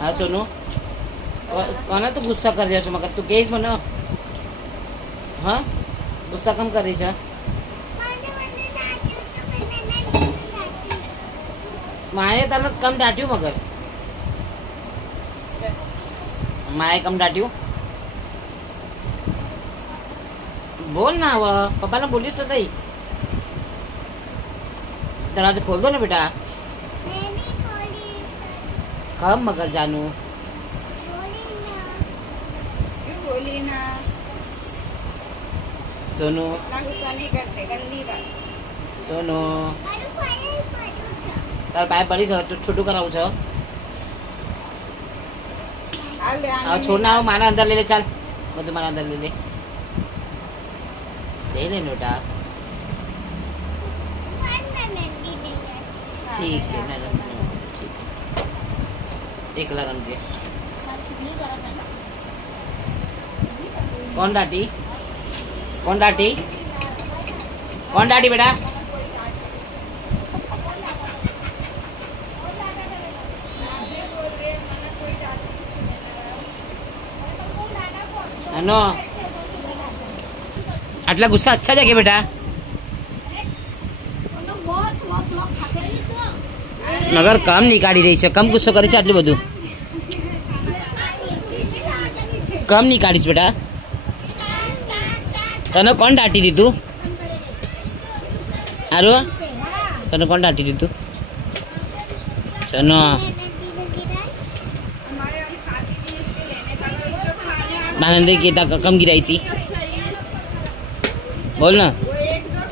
हाँ सोनू कोना तू गुस्सा कर रही मगर तू केस बनो हाँ गुस्सा कम कर रही है माए तने कम डांट्यू मगर माए कम डांट्यू बोल ना वो पापा ने बोलिस तो सही दरवाजा खोल दो ना बेटा कब मगर जानू बोली ना सोनू गुस्सा नहीं करते गंदी बात सोनू तार पाए पड़ी छ छोटू कराऊ छ आओ छोड़ना आओ माना अंदर ले ले चल मधु माना अंदर ले ले बेटा ठीक है मैडम ठीक है एक लगन जी कौन डांटी कौन डांटी कौन डांटी बेटा नो आटला गुस्सा अच्छा जाके बेटा मगर कम नहीं काढ़ी रही है कम गुस्सा करी आटलू बधु कम नहीं काढ़ीस बेटा तने कौन डांटी दी तू आरो तने कौन डांटी दी तू सुनो नानंदी की कम गिराई थी बोल ना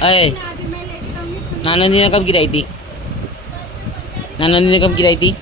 अरे नानंदी ने कब गिराई थी नानंदी ने कब गिराई थी